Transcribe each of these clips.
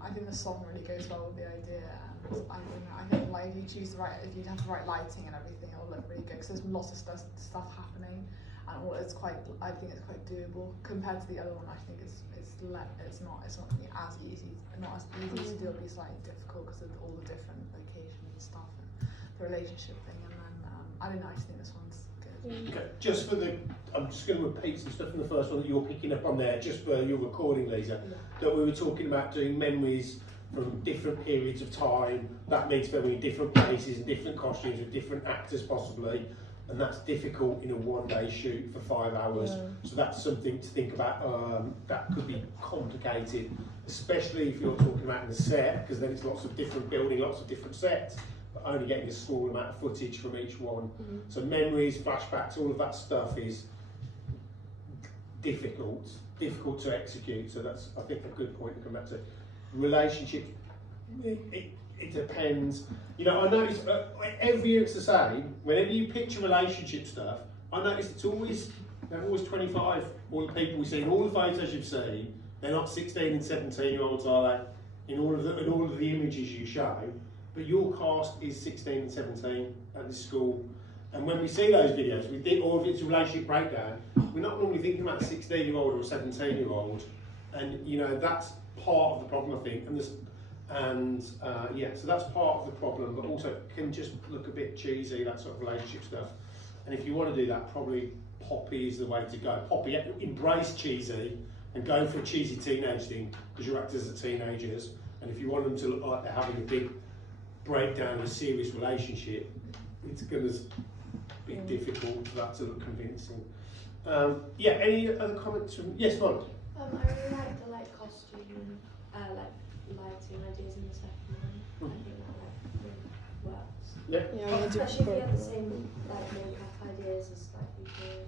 I think the song really goes well with the idea, and I think like if you choose the right, if you have the right lighting and everything, it'll look really good because there's lots of stuff happening, and I think it's quite doable compared to the other one. I think it's not going to be as easy, not as easy to do. It'll be slightly difficult because of all the different locations and stuff and the relationship thing. And then I don't know. I just think this one's good. Okay, I'm just going to repeat some stuff from the first one that you're picking up on there, just for your recording, Lisa. Yeah. That we were talking about doing memories from different periods of time. That means filming in different places and different costumes with different actors possibly, and that's difficult in a one-day shoot for 5 hours. Yeah. So that's something to think about. That could be complicated, especially if you're talking about in the set, because then it's lots of different building, lots of different sets, but only getting a small amount of footage from each one. Mm-hmm. So memories, flashbacks, all of that stuff is difficult to execute. So that's, I think, a good point to come back to. Relationships, it depends. You know, I notice every year it's the same. Whenever you picture relationship stuff, I notice they're always 25. All the people we see, in all the photos you've seen, they're not 16 and 17-year-olds, are they? In all of the images you show, but your cast is 16 and 17 at this school. And when we see those videos, we think, or if it's a relationship breakdown, we're not normally thinking about a 16-year-old or a 17-year-old, and you know that's part of the problem, I think. So that's part of the problem, but also it can just look a bit cheesy, that sort of relationship stuff. And if you want to do that, probably Poppy is the way to go. Poppy, embrace cheesy and go for a cheesy teenage thing, because your actors are teenagers, and if you want them to look like they're having a big breakdown of a serious relationship, it's going to be difficult for that to look convincing. Any other comments from, yes, Molly? I really like the costume and lighting ideas in the second one. I think that really works. Yeah. Especially if you have the same makeup ideas as before.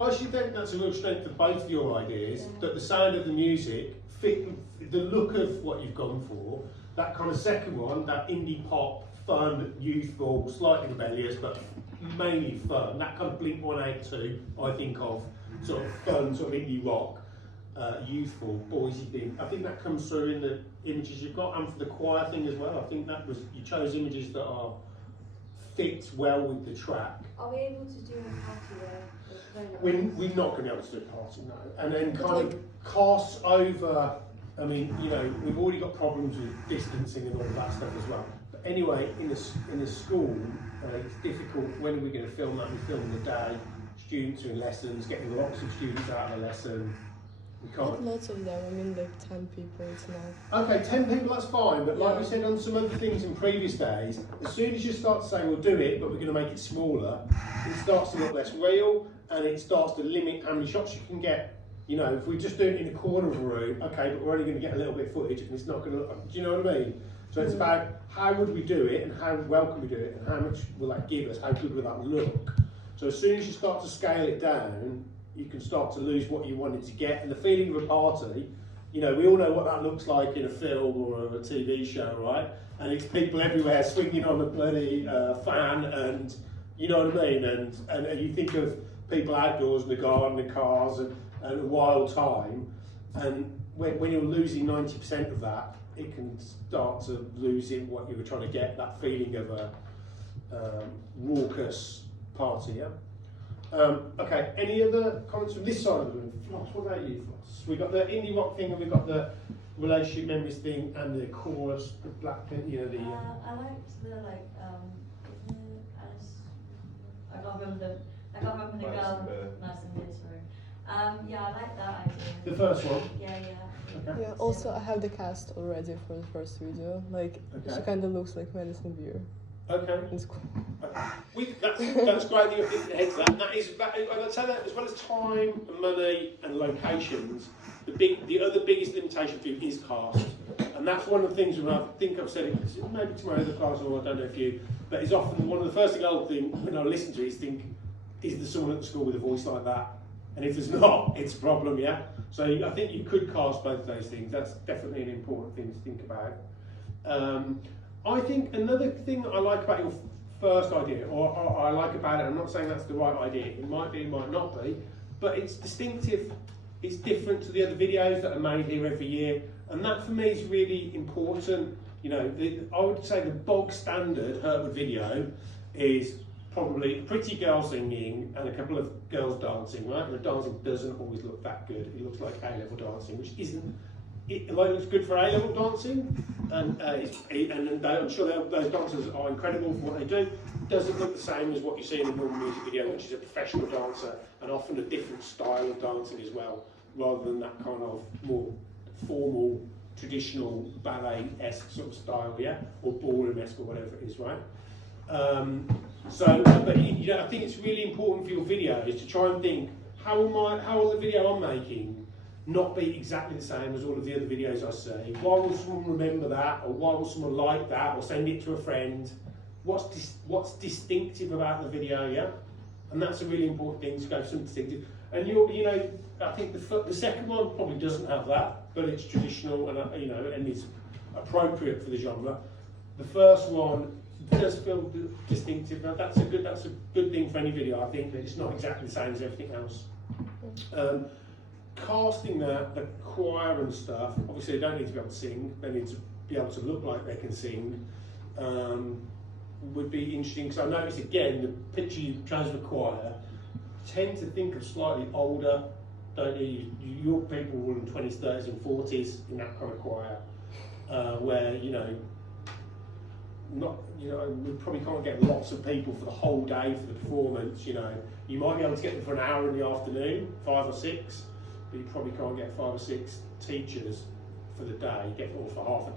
I actually think that's a real strength of both of your ideas, that the sound of the music fit the look of what you've gone for. That kind of second one, that indie pop, fun, youthful, slightly rebellious, but mainly fun. That kind of Blink 182, I think of, sort of fun, sort of indie rock, youthful, boysy thing. I think that comes through in the images you've got, and for the choir thing as well. I think that was, you chose images that are fit well with the track. Are we able to do a party there? We're not going to be able to do a party, no. And then kind of casts over, I mean, you know, we've already got problems with distancing and all of that stuff as well. But anyway, in the school, it's difficult. When are we going to film that? We film in the day. Students are in lessons, getting lots of students out of a lesson. We can't. Not lots of them. I mean, like 10 people. It's not. Okay, 10 people. That's fine. But like we said on some other things in previous days, as soon as you start to say we'll do it, but we're going to make it smaller, it starts to look less real, and it starts to limit how many shots you can get. You know, if we just do it in a corner of a room, okay, but we're only going to get a little bit of footage, and it's not going to look. Do you know what I mean? So it's about how would we do it, and how well can we do it, and how much will that give us? How good will that look? So as soon as you start to scale it down, you can start to lose what you wanted to get, and the feeling of a party. You know, we all know what that looks like in a film or a TV show, right? And it's people everywhere swinging on the bloody fan, and you know what I mean. And you think of people outdoors in the garden, the cars, and a wild time. And when you're losing 90% of that, it can start to lose in what you were trying to get, that feeling of a raucous party, yeah? Okay, any other comments from this side of the room? Floss, what about you, Floss? We've got the indie rock thing, and we've got the relationship memories thing, and the chorus, the black, you know, the... I liked the, Alice... I can't remember the girl. Nice and Dear, sorry. I like that idea. The first one? Yeah. Okay. Yeah, also I have the cast already for the first video. She kind of looks like Madison Beer. Okay. It's cool. That's great that you're thinking ahead to that. And I'd say that as well as time, money, and locations, the other biggest limitation for you is cast. And that's one of the things when I think I've said it, maybe to my other class, or I don't know if you, but it's often one of the first things I'll think when I listen to it is think, is there someone at the school with a voice like that? And if there's not, it's a problem, yeah? So I think you could cast both of those things. That's definitely an important thing to think about. I think another thing that I like about your first idea, or I like about it, I'm not saying that's the right idea, it might be, it might not be, but it's distinctive It's different to the other videos that are made here every year, and that for me is really important. You know, I would say the bog standard Hertford video is probably a pretty girl singing and a couple of girls dancing, right? And the dancing doesn't always look that good. It looks like A-level dancing, which isn't. It looks good for A-level dancing, and I'm sure those dancers are incredible for what they do. It doesn't look the same as what you see in a normal music video, which is a professional dancer, and often a different style of dancing as well, rather than that kind of more formal, traditional ballet-esque sort of style, yeah, or ballroom-esque or whatever it is, right? But you know, I think it's really important for your video is to try and think, how will the video I'm making not be exactly the same as all of the other videos I see? Why will someone remember that, or why will someone like that, or send it to a friend? What's distinctive about the video, yeah? And that's a really important thing, to go for something distinctive. And you know, I think the second one probably doesn't have that, but it's traditional and you know, and is appropriate for the genre. The first one does feel distinctive. Now that's a good thing for any video, I think, that it's not exactly the same as everything else. Casting that, the choir and stuff, obviously they don't need to be able to sing, they need to be able to look like they can sing, would be interesting, because I noticed again, the picture you chose for choir, tend to think of slightly older, don't you? Your people were in 20s, 30s and 40s in that kind of choir, where, you know, we probably can't get lots of people for the whole day for the performance, you know. You might be able to get them for an hour in the afternoon, 5 or 6, but you probably can't get 5 or 6 teachers for the day. You get them all for half a day.